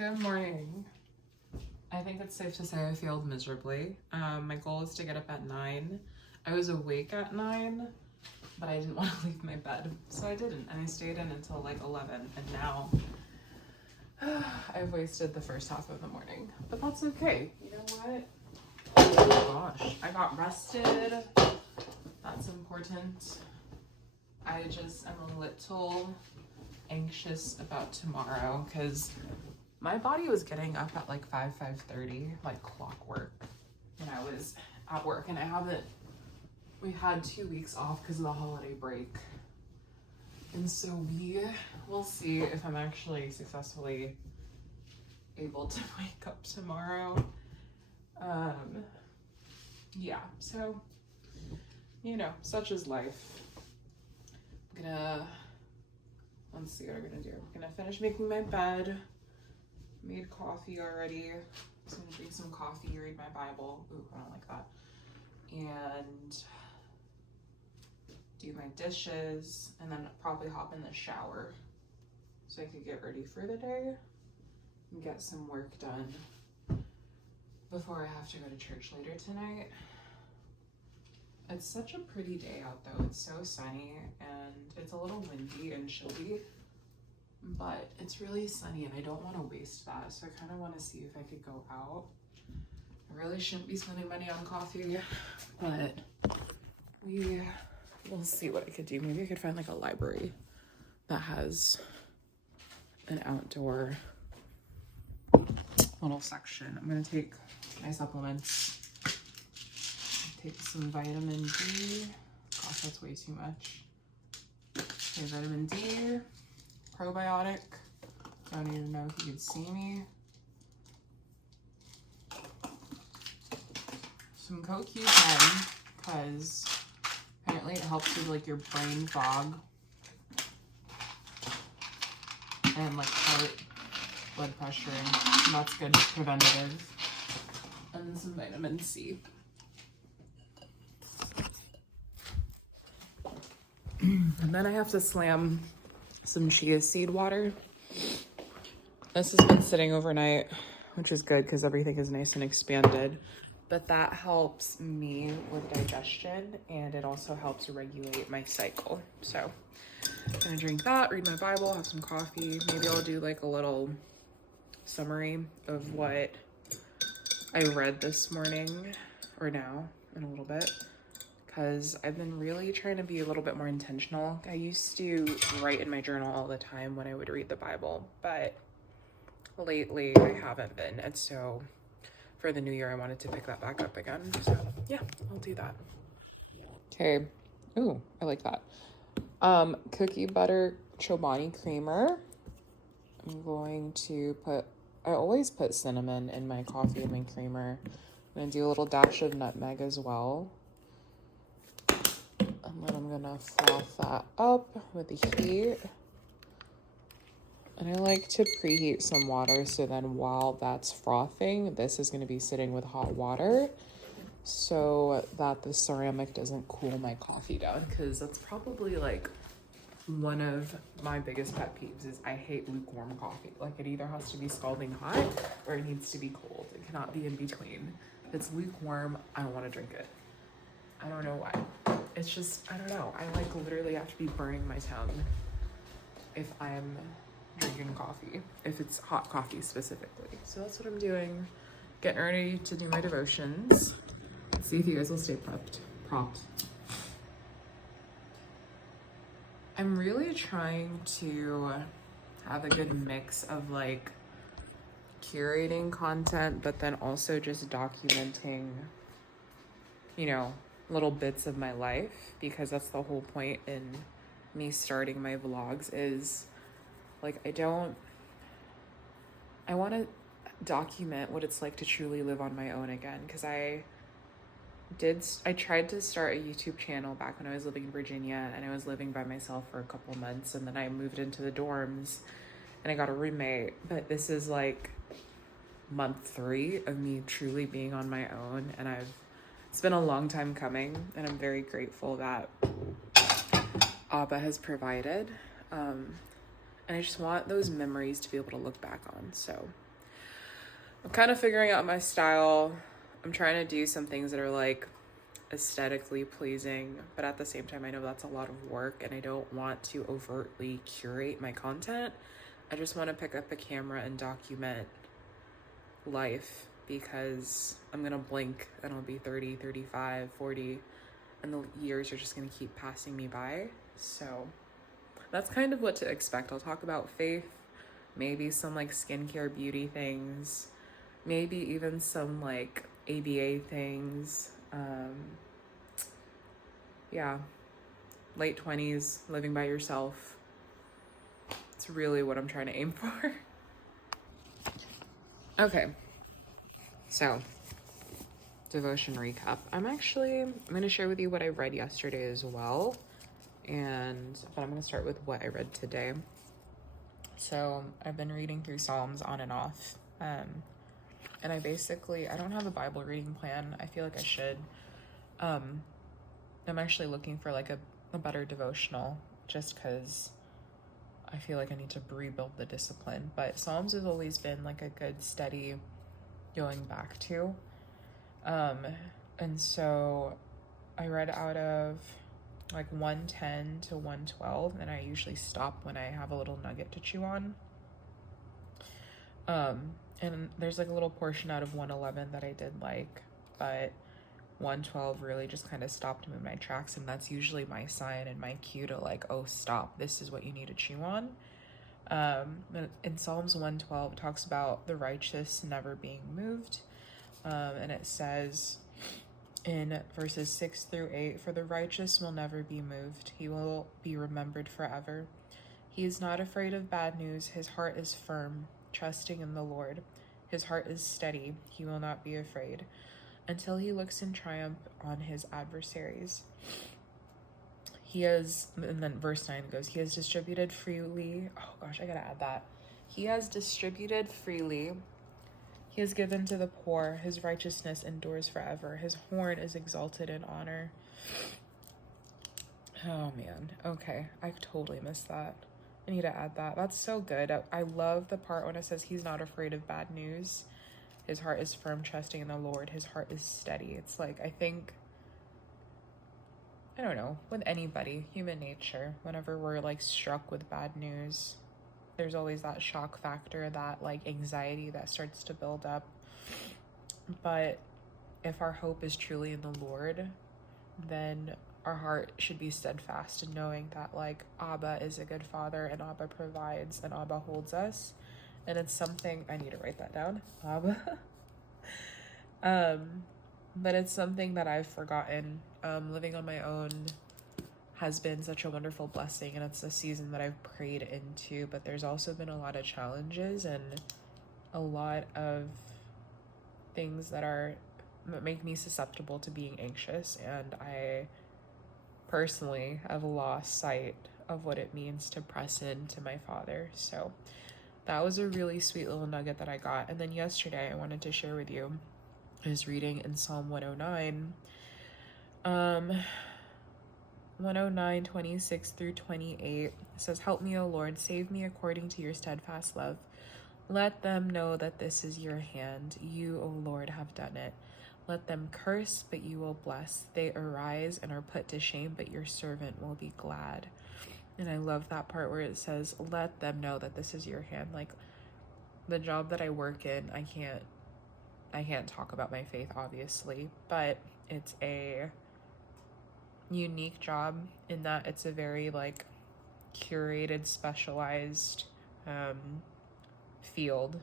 Good morning. I think it's safe to say I failed miserably. My goal is to get up at 9. I was awake at 9, but I didn't want to leave my bed, so I didn't, and I stayed in until like 11, and now I've wasted the first half of the morning, but that's okay. You know what? Oh gosh, I got rested. That's important. I just am a little anxious about tomorrow because my body was getting up at like 5:30, like clockwork, when I was at work, and we had 2 weeks off because of the holiday break. And so we'll see if I'm actually successfully able to wake up tomorrow. Yeah, so, you know, such is life. Let's see what I'm gonna do. I'm gonna finish making my bed. Made coffee already. So I'm gonna drink some coffee, read my Bible. Ooh, I don't like that. And do my dishes, and then probably hop in the shower so I could get ready for the day and get some work done before I have to go to church later tonight. It's such a pretty day out though. It's so sunny and it's a little windy and chilly, but it's really sunny and I don't want to waste that. So I kind of want to see if I could go out. I really shouldn't be spending money on coffee, but we'll see what I could do. Maybe I could find like a library that has an outdoor little section. I'm gonna take my supplements. Take some vitamin D. Gosh, that's way too much. Okay, vitamin D, probiotic. Don't even know if you could see me. Some CoQ10, because apparently it helps with like your brain fog and like heart, blood pressure, and that's good preventative. And then some vitamin C. And then I have to slam some chia seed water. This has been sitting overnight, which is good because everything is nice and expanded. But that helps me with digestion, and it also helps regulate my cycle. So I'm gonna drink that, read my Bible, have some coffee. Maybe I'll do like a little summary of what I read this morning, or now in a little bit, because I've been really trying to be a little bit more intentional. I used to write in my journal all the time when I would read the Bible, but lately I haven't been. And so for the new year, I wanted to pick that back up again. So yeah, I'll do that. Okay. Ooh, I like that. Cookie butter Chobani creamer. I'm going to I always put cinnamon in my coffee and my creamer. I'm gonna do a little dash of nutmeg as well. And then I'm gonna froth that up with the heat. And I like to preheat some water, so then while that's frothing, this is gonna be sitting with hot water so that the ceramic doesn't cool my coffee down, because that's probably like one of my biggest pet peeves is I hate lukewarm coffee. Like it either has to be scalding hot or it needs to be cold. It cannot be in between. If it's lukewarm, I don't want to drink it. I don't know why. It's just, I don't know. I like literally have to be burning my tongue if I'm drinking coffee, if it's hot coffee specifically. So that's what I'm doing. Getting ready to do my devotions. Let's see if you guys will stay propped. I'm really trying to have a good mix of like curating content, but then also just documenting, you know, little bits of my life, because that's the whole point in me starting my vlogs is like I want to document what it's like to truly live on my own again, because I tried to start a YouTube channel back when I was living in Virginia, and I was living by myself for a couple months, and then I moved into the dorms and I got a roommate. But this is like month 3 of me truly being on my own, and it's been a long time coming, and I'm very grateful that Abba has provided. And I just want those memories to be able to look back on. So I'm kind of figuring out my style. I'm trying to do some things that are like aesthetically pleasing, but at the same time, I know that's a lot of work and I don't want to overtly curate my content. I just want to pick up a camera and document life, because I'm gonna blink and I'll be 30, 35, 40, and the years are just gonna keep passing me by. So that's kind of what to expect. I'll talk about faith, maybe some like skincare beauty things, maybe even some like ABA things. Yeah, late 20s, living by yourself. It's really what I'm trying to aim for. Okay, so devotion recap. I'm going to share with you what I read yesterday as well, but I'm going to start with what I read today. So I've been reading through Psalms on and off, and I don't have a Bible reading plan. I feel like I should. I'm actually looking for like a better devotional, just because I feel like I need to rebuild the discipline. But Psalms has always been like a good steady going back to. And so I read out of like 110 to 112, and I usually stop when I have a little nugget to chew on. And there's like a little portion out of 111 that I did like, but 112 really just kind of stopped me in my tracks, and that's usually my sign and my cue to like, oh, stop, this is what you need to chew on. In Psalms 112, it talks about the righteous never being moved, and it says in verses 6 through 8, for the righteous will never be moved, he will be remembered forever. He is not afraid of bad news, his heart is firm, trusting in the Lord. His heart is steady, he will not be afraid, until he looks in triumph on his adversaries. And then verse 9 goes, he has distributed freely. Oh gosh, I gotta add that. He has distributed freely. He has given to the poor. His righteousness endures forever. His horn is exalted in honor. Oh man. Okay. I totally missed that. I need to add that. That's so good. I love the part when it says he's not afraid of bad news. His heart is firm, trusting in the Lord. His heart is steady. It's like, I don't know, with anybody, human nature, whenever we're like struck with bad news, there's always that shock factor, that like anxiety that starts to build up. But if our hope is truly in the Lord, then our heart should be steadfast in knowing that like Abba is a good father, and Abba provides, and Abba holds us. And it's something, I need to write that down, Abba. But it's something that I've forgotten. Living on my own has been such a wonderful blessing, and it's a season that I've prayed into, but there's also been a lot of challenges and a lot of things that make me susceptible to being anxious, and I personally have lost sight of what it means to press into my Father. So that was a really sweet little nugget that I got. And then yesterday I wanted to share with you, I was reading in Psalm 109, 109, 26 through 28. It says, help me, O Lord, save me according to your steadfast love. Let them know that this is your hand. You, O Lord, have done it. Let them curse, but you will bless. They arise and are put to shame, but your servant will be glad. And I love that part where it says, let them know that this is your hand. Like, the job that I work in, I can't talk about my faith, obviously, but it's a unique job in that it's a very like curated, specialized field,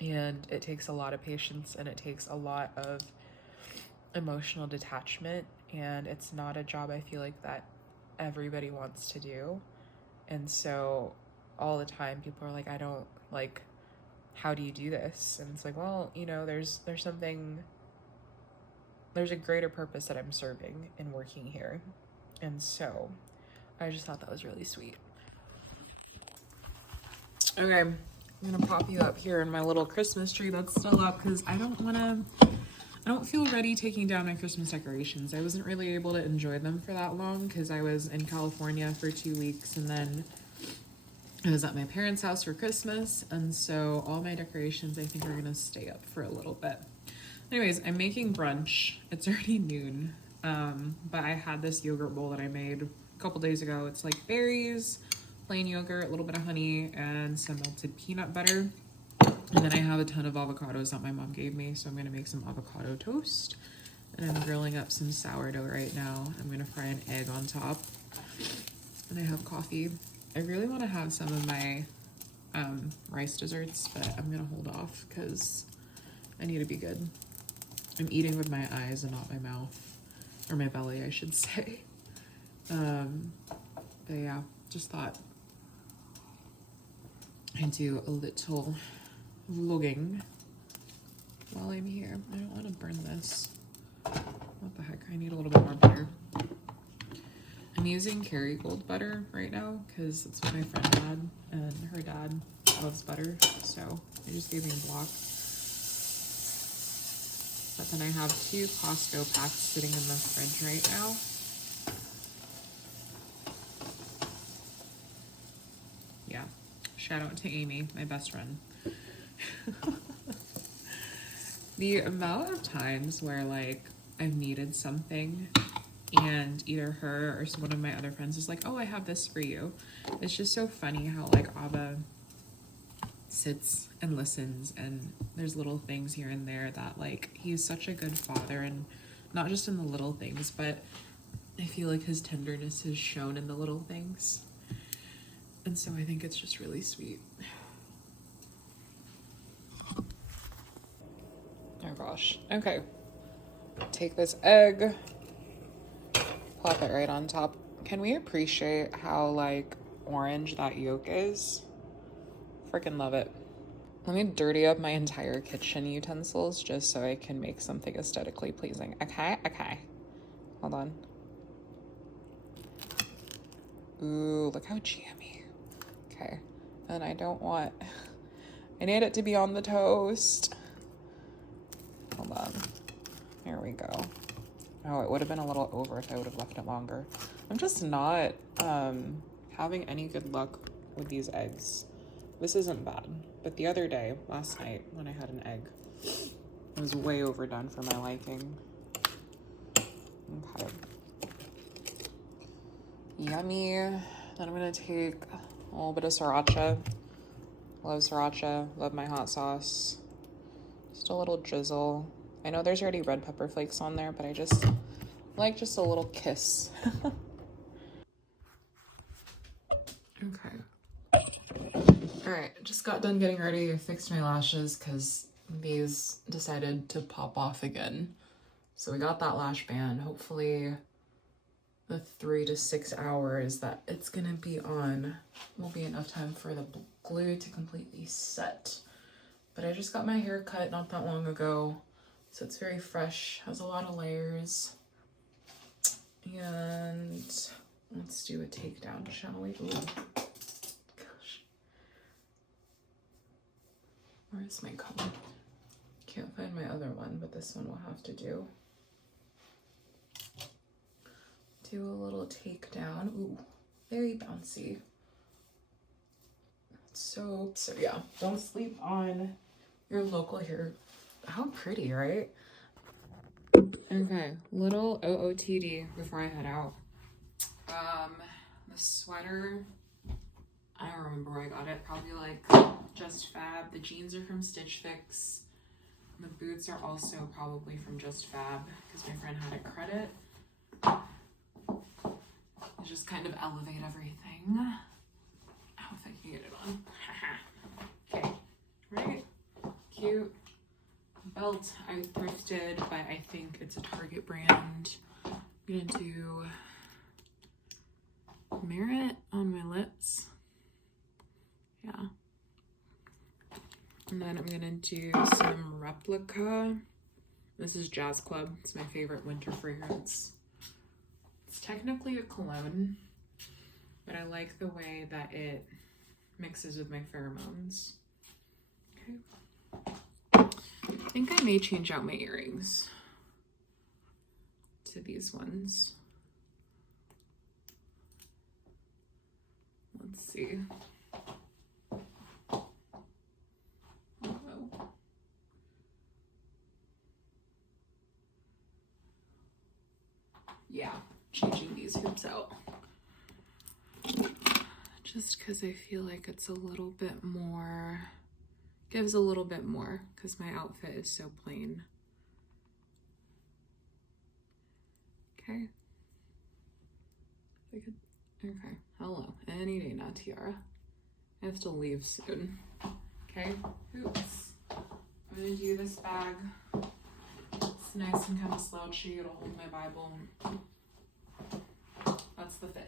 and it takes a lot of patience, and it takes a lot of emotional detachment, and it's not a job I feel like that everybody wants to do. And so all the time people are like, I don't like, how do you do this? And it's like, well, you know, there's a greater purpose that I'm serving in working here. And so I just thought that was really sweet. Okay, I'm gonna pop you up here in my little Christmas tree that's still up, because I don't feel ready taking down my Christmas decorations. I wasn't really able to enjoy them for that long because I was in California for 2 weeks, and then I was at my parents' house for Christmas, and so all my decorations I think are gonna stay up for a little bit. Anyways, I'm making brunch. It's already noon, but I had this yogurt bowl that I made a couple days ago. It's like berries, plain yogurt, a little bit of honey, and some melted peanut butter. And then I have a ton of avocados that my mom gave me, so I'm gonna make some avocado toast. And I'm grilling up some sourdough right now. I'm gonna fry an egg on top. And I have coffee. I really want to have some of my rice desserts, but I'm gonna hold off because I need to be good. I'm eating with my eyes and not my mouth, or my belly, I should say. But yeah, just thought I'd do a little vlogging while I'm here. I don't want to burn this. What the heck? I need a little bit more butter. I'm using Kerrygold butter right now because it's what my friend had, and her dad loves butter, so they just gave me a block. But then I have 2 Costco packs sitting in the fridge right now. Yeah, shout out to Amy, my best friend. The amount of times where like I've needed something and either her or one of my other friends is like, oh, I have this for you. It's just so funny how like Abba sits and listens, and there's little things here and there that like he's such a good father, and not just in the little things, but I feel like his tenderness is shown in the little things. And so I think it's just really sweet. Oh gosh. Okay. Take this egg, plop it right on top. Can we appreciate how like orange that yolk is? Freaking love it. Let me dirty up my entire kitchen utensils just so I can make something aesthetically pleasing. Okay. Hold on. Ooh, look how jammy. Okay. And I need it to be on the toast. Hold on. Here we go. Oh, it would have been a little over if I would have left it longer. I'm just not having any good luck with these eggs. This isn't bad, but the other day, last night, when I had an egg, it was way overdone for my liking. Okay. Yummy. Then I'm gonna take a little bit of sriracha. Love sriracha, love my hot sauce. Just a little drizzle. I know there's already red pepper flakes on there, but I just like just a little kiss. Okay. All right, just got done getting ready. I fixed my lashes because these decided to pop off again. So we got that lash band. Hopefully the 3 to 6 hours that it's gonna be on will be enough time for the glue to completely set. But I just got my hair cut not that long ago, so it's very fresh, has a lot of layers. And let's do a takedown, shall we? Ooh. Gosh. Where's my comb? Can't find my other one, but this one will have to do. Do a little takedown. Ooh, very bouncy. So yeah, don't sleep on your local hair. How pretty, right? Okay, little OOTD before I head out. The sweater, I don't remember where I got it. Probably like Just Fab. The jeans are from Stitch Fix. The boots are also probably from Just Fab because my friend had a credit. Just kind of elevate everything. Oh, if I can get it on. Okay, right? Cute. Belt I thrifted, but I think it's a Target brand. I'm gonna do Merit on my lips. Yeah. And then I'm gonna do some Replica. This is Jazz Club. It's my favorite winter fragrance. It's technically a cologne, but I like the way that it mixes with my pheromones. Okay. I think I may change out my earrings to these ones. Let's see. pops out. Just because I feel like it's a little bit more, gives a little bit more because my outfit is so plain. Okay. Okay, hello, any day now, Tiara. I have to leave soon. Okay, oops. I'm gonna do this bag. It's nice and kind of slouchy. It'll hold my Bible. That's the fit.